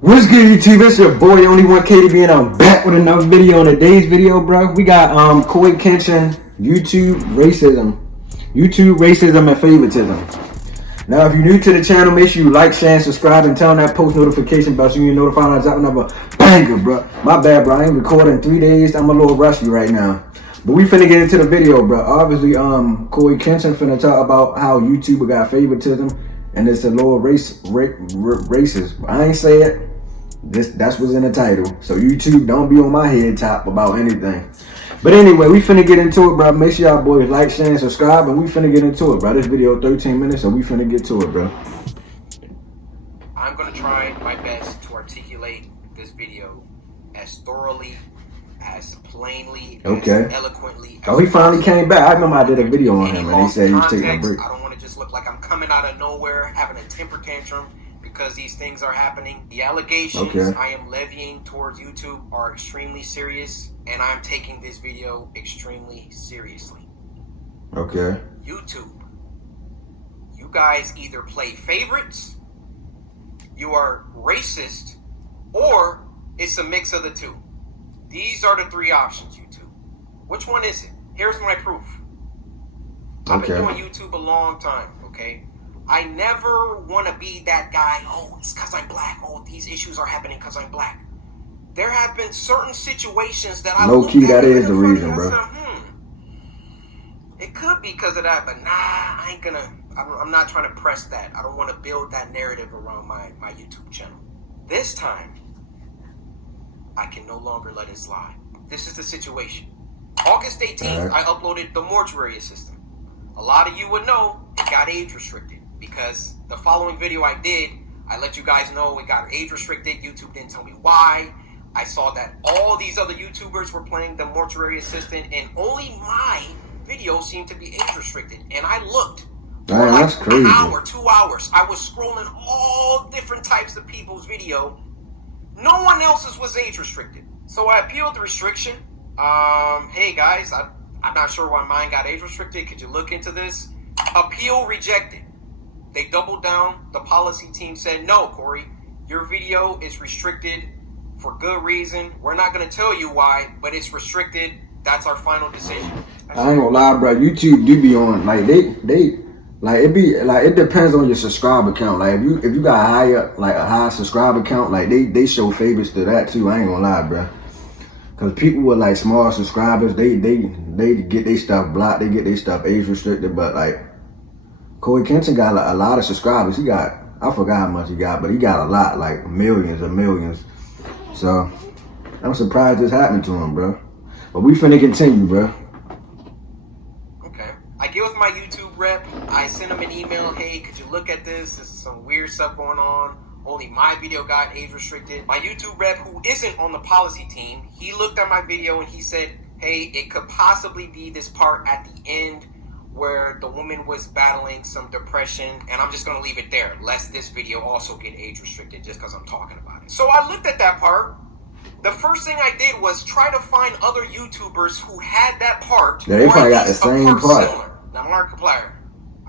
What's good, YouTube? It's your boy, Only One KDB, and I'm back with another video. On today's video, bro, we got CoreyxKenshin, YouTube racism and favoritism. Now, if you're new to the channel, make sure you like, share, and subscribe, and turn on that post notification bell so you're notified when I drop another banger, bro. My bad, bro. I ain't recording in 3 days. I'm a little rusty right now. But we finna get into the video, bro. Obviously, CoreyxKenshin finna talk about how YouTuber got favoritism, and it's a little racist. I ain't say it. That's what's in the title. So YouTube, don't be on my head top about anything. But anyway, we finna get into it, bro. Make sure y'all boys like, share, and subscribe, and we finna get into it, bro. This video 13 minutes, so we finna get to it, bro. I'm gonna try my best to articulate this video as thoroughly, as plainly, as eloquently. Oh, he finally came back. I remember I did a video on him, and he said he was taking a break. I don't want to just look like I'm coming out of nowhere, having a temper tantrum, because these things are happening. The allegations I am levying towards YouTube are extremely serious, and I'm taking this video extremely seriously. Okay. YouTube, you guys either play favorites, you are racist, or it's a mix of the two. These are the three options, YouTube. Which one is it? Here's my proof. I've been doing YouTube a long time, okay? I never want to be that guy, oh, it's because I'm black. Oh, these issues are happening because I'm black. There have been certain situations that I look at. That is the reason, bro. It could be because of that, but nah, I ain't gonna, I'm not trying to press that. I don't want to build that narrative around my YouTube channel. This time, I can no longer let it slide. This is the situation. August 18th, I uploaded the mortuary assistant. A lot of you would know it got age restricted, because the following video I did, I let you guys know it got age restricted. YouTube didn't tell me why. I saw that all these other YouTubers were playing the mortuary assistant, and only my video seemed to be age restricted. And I looked for like an hour, 2 hours. I was scrolling all different types of people's video. No one else's was age restricted. So I appealed the restriction. Hey guys, I'm not sure why mine got age restricted. Could you look into this? Appeal rejected. They doubled down. The policy team said, no, Corey, your video is restricted for good reason. We're not going to tell you why, but it's restricted. That's our final decision. I ain't gonna lie, bro. YouTube do be on, like, it depends on your subscriber count. Like, if you got a high subscriber count, like, they show favorites to that too. I ain't gonna lie, bro. Cause people with like small subscribers, they get their stuff blocked, they get their stuff age restricted. But like CoreyxKenshin got a lot of subscribers. He got, I forgot how much he got, but he got a lot, like millions and millions. So I'm surprised this happened to him, bro. But we finna continue, bro. Okay. I get with my YouTube rep. I send him an email. Hey, could you look at this? There's some weird stuff going on. Only my video got age restricted. My YouTube rep, who isn't on the policy team, he looked at my video and he said, hey, it could possibly be this part at the end where the woman was battling some depression, and I'm just gonna leave it there, lest this video also get age restricted just because I'm talking about it. So I looked at that part. The first thing I did was try to find other YouTubers who had that part. Yeah, they probably got the same part. Similar. Now, Markiplier,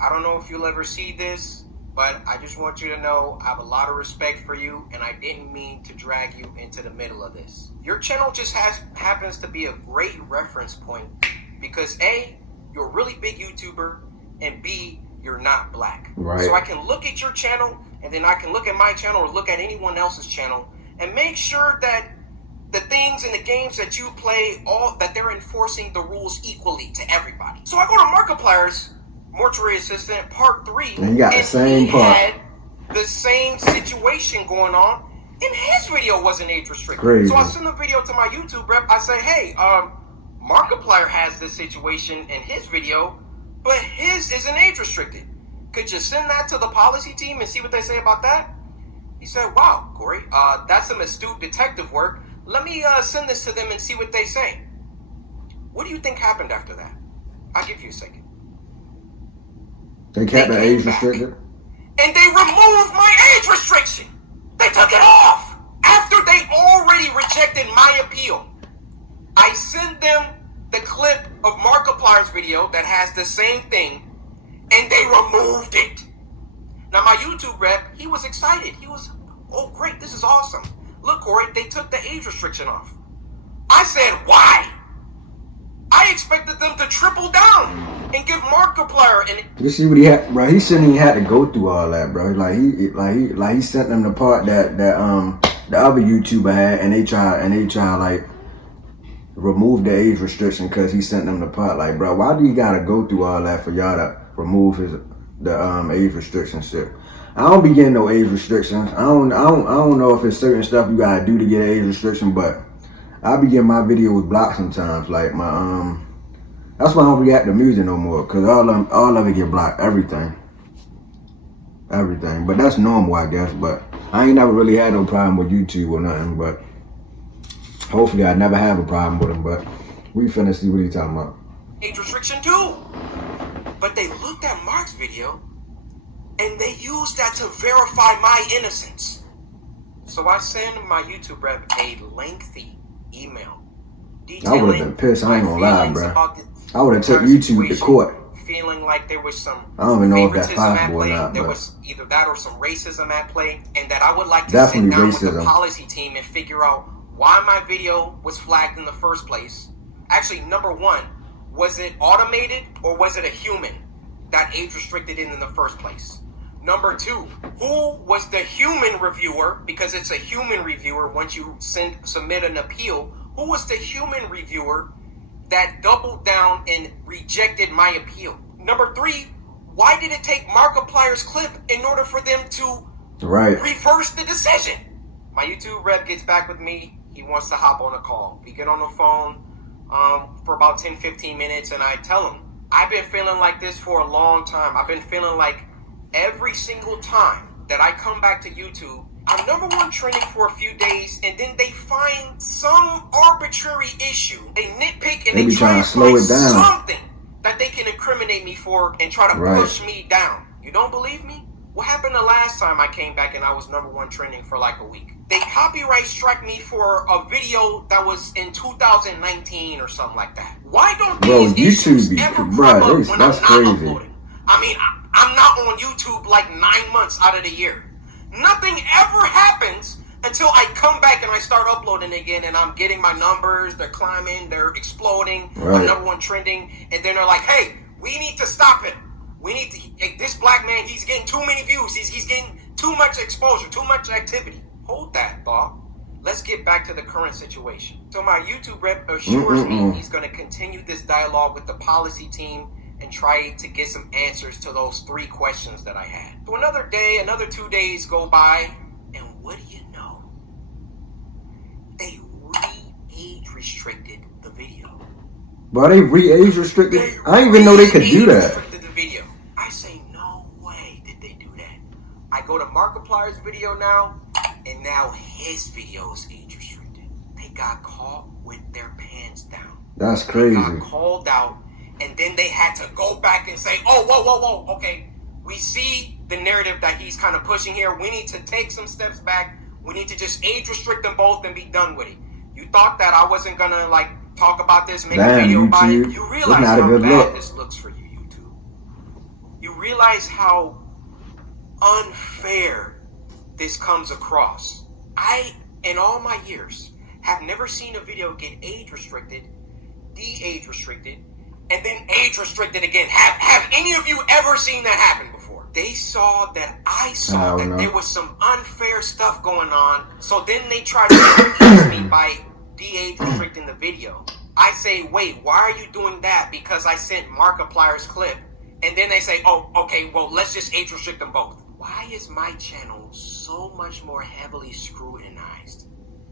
I don't know if you'll ever see this, but I just want you to know I have a lot of respect for you, and I didn't mean to drag you into the middle of this. Your channel just happens to be a great reference point because A, you're a really big YouTuber, and B, you're not black. Right. So I can look at your channel, and then I can look at my channel or look at anyone else's channel and make sure that the things in the games that you play, that they're enforcing the rules equally to everybody. So I go to Markiplier's mortuary assistant part 3, and he got the same part. Had the same situation going on, and his video wasn't age restricted. Crazy. So I sent a video to my YouTube rep. I said, hey, Markiplier has this situation in his video, but his isn't age restricted. Could you send that to the policy team and see what they say about that? He said, wow, Corey, that's some astute detective work. Let me send this to them and see what they say. What do you think happened after that? I'll give you a second. They kept the age restricted? And they removed my age restriction. They took it off after they already rejected my appeal. I sent them the clip of Markiplier's video that has the same thing, and they removed it. Now, my YouTube rep, he was excited. He was, oh, great, this is awesome. Corey, they took the age restriction off. I said, why? I expected them to triple down and give Markiplier and you see what he had, bro. He shouldn't even have to go through all that, bro. He sent them the part that the other YouTuber had, and they try like remove the age restriction because he sent them the part. Like, bro, why do you gotta go through all that for y'all to remove the age restriction shit? I don't be getting no age restrictions. I don't know if it's certain stuff you gotta do to get an age restriction, but I be getting my videos blocked sometimes. Like my that's why I don't react to music no more, cause all of it get blocked. Everything. But that's normal, I guess. But I ain't never really had no problem with YouTube or nothing. But hopefully I never have a problem with them. But we finna see what he talking about. Age restriction too. But they looked at Mark's video and they used that to verify my innocence. So I sent my YouTube rep a lengthy email. I would have been pissed. I ain't gonna lie, bro. I would have took YouTube to court. Feeling like there was some I don't even know if that's favoritism possible at play. or not. There But was either that or some racism at play, and that I would like to definitely sit down with the racism. policy team and figure out why my video was flagged in the first place. Actually, number one, was it automated or was it a human that age restricted it in the first place? Number two, who was the human reviewer? Because it's a human reviewer once you submit an appeal. Who was the human reviewer that doubled down and rejected my appeal? Number three, why did it take Markiplier's clip in order for them to reverse the decision? My YouTube rep gets back with me. He wants to hop on a call. We get on the phone for about 10-15 minutes, and I tell him, I've been feeling like this for a long time. I've been feeling like every single time that I come back to YouTube, I'm #1 trending for a few days, and then they find some arbitrary issue. They nitpick and they try to slow it down. Something that they can incriminate me for and try to push me down. You don't believe me? What happened the last time I came back and I was #1 trending for like a week? They copyright strike me for a video that was in 2019 or something like that. Why don't these issues ever pop up when I'm not uploading? I mean, I'm not on YouTube like 9 months out of the year. Nothing ever happens until I come back and I start uploading again, and I'm getting my numbers, they're climbing, they're exploding, I'm #1 trending, and then they're like, hey, we need to stop him. We need to, this black man, he's getting too many views, he's getting too much exposure, too much activity. Hold that thought. Let's get back to the current situation. So my YouTube rep assures me he's going to continue this dialogue with the policy team and try to get some answers to those 3 questions that I had. So another day, another 2 days go by, and what do you know? They re-age restricted the video. But they re-age restricted? I didn't even know they could do that. Restricted the video. I say, no way did they do that. I go to Markiplier's video now, and now his video is age restricted. They got caught with their pants down. That's crazy. They got called out. And then they had to go back and say, oh, whoa, okay. We see the narrative that he's kind of pushing here. We need to take some steps back. We need to just age restrict them both and be done with it. You thought that I wasn't going to, like, talk about this, make a video about it? You realize how bad this looks for you, YouTube. You realize how unfair this comes across. I, in all my years, have never seen a video get age restricted, de-age restricted, and then age restricted again. Have any of you ever seen that happen before? They saw that I saw that there was some unfair stuff going on. So then they tried to appease me by de-age restricting the video. I say, wait, why are you doing that? Because I sent Markiplier's clip. And then they say, oh, okay, well, let's just age restrict them both. Why is my channel so much more heavily scrutinized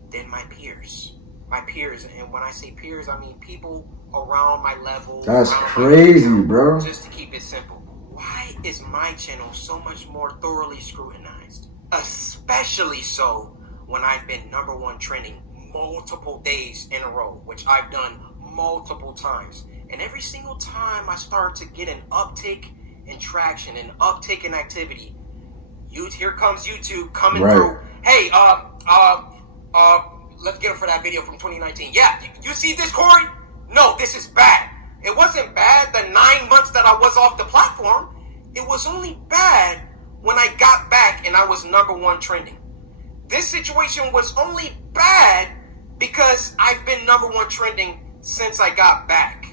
than my peers? My peers, and when I say peers, I mean people around my level. That's crazy, bro. Just to keep it simple. Why is my channel so much more thoroughly scrutinized? Especially so when I've been #1 trending multiple days in a row, which I've done multiple times. And every single time I start to get an uptick in traction, an uptick in activity, here comes YouTube coming through. Hey, let's get him for that video from 2019. Yeah, you see this, Corey? No, this is bad. It wasn't bad the 9 months that I was off the platform. It was only bad when I got back and I was #1 trending. This situation was only bad because I've been #1 trending since I got back.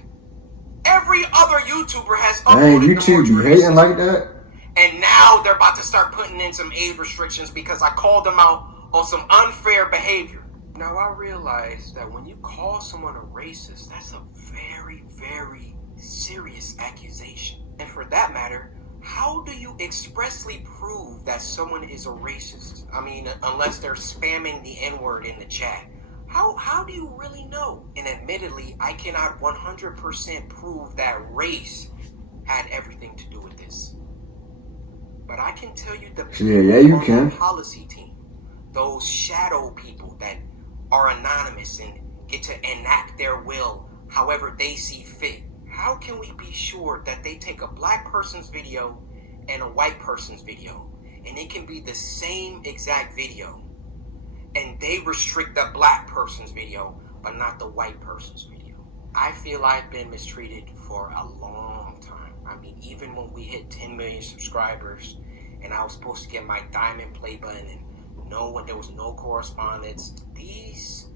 Every other YouTuber has Dang, uploaded YouTube, you hating like that? and now they're about to start putting in some age restrictions because I called them out on some unfair behavior. Now I realize that when you call someone a racist, that's a very, very serious accusation. And for that matter, how do you expressly prove that someone is a racist? I mean, unless they're spamming the N-word in the chat. How do you really know? And admittedly, I cannot 100% prove that race had everything to do with this. But I can tell you the people you on can. the policy team, those shadow people that are anonymous and get to enact their will however they see fit. How can we be sure that they take a black person's video and a white person's video, and it can be the same exact video, and they restrict the black person's video, but not the white person's video? I feel I've been mistreated for a long time. I mean, even when we hit 10 million subscribers, and I was supposed to get my diamond play button, and there was no correspondence. These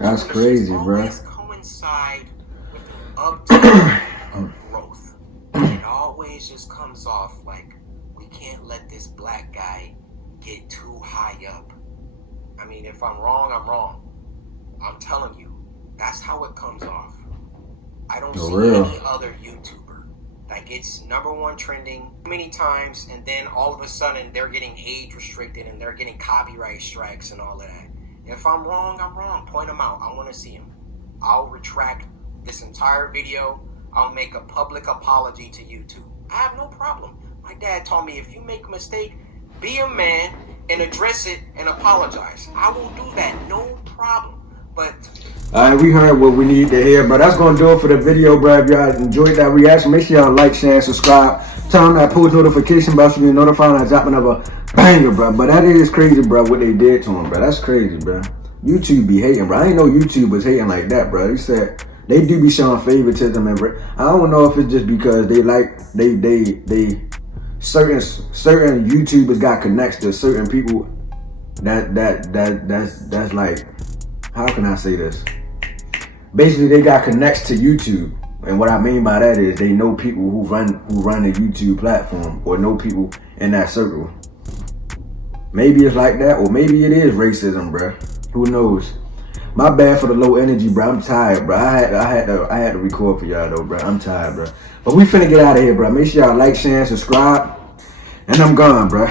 That's crazy, always bro. coincide with an uptick of growth. It always just comes off like, we can't let this black guy get too high up. I mean, if I'm wrong, I'm wrong. I'm telling you, that's how it comes off. I don't see any other YouTuber that gets #1 trending many times, and then all of a sudden they're getting age restricted and they're getting copyright strikes and all of that. If I'm wrong, I'm wrong. Point them out. I want to see them. I'll retract this entire video. I'll make a public apology to YouTube. I have no problem. My dad taught me, if you make a mistake, be a man and address it and apologize. I will do that, no problem. But alright, we heard what we need to hear, but that's gonna do it for the video, bro. If y'all enjoyed that reaction, make sure y'all like, share, and subscribe. Turn on that post notification bell so you get notified when I drop another banger, bro. But that is crazy, bro, what they did to him, bro. That's crazy, bro. YouTube be hating, bro. I didn't know YouTube was hating like that, bro. They said they do be showing favoritism, and bro, I don't know if it's just because they certain YouTubers got connects to certain people that's like, how can I say this? Basically, they got connects to YouTube, and what I mean by that is they know people who run the YouTube platform, or know people in that circle. Maybe it's like that, or maybe it is racism, bro. Who knows? My bad for the low energy, bro. I'm tired, bro. I had to record for y'all though, bro. I'm tired, bro. But we finna get out of here, bro. Make sure y'all like, share, and subscribe, and I'm gone, bro.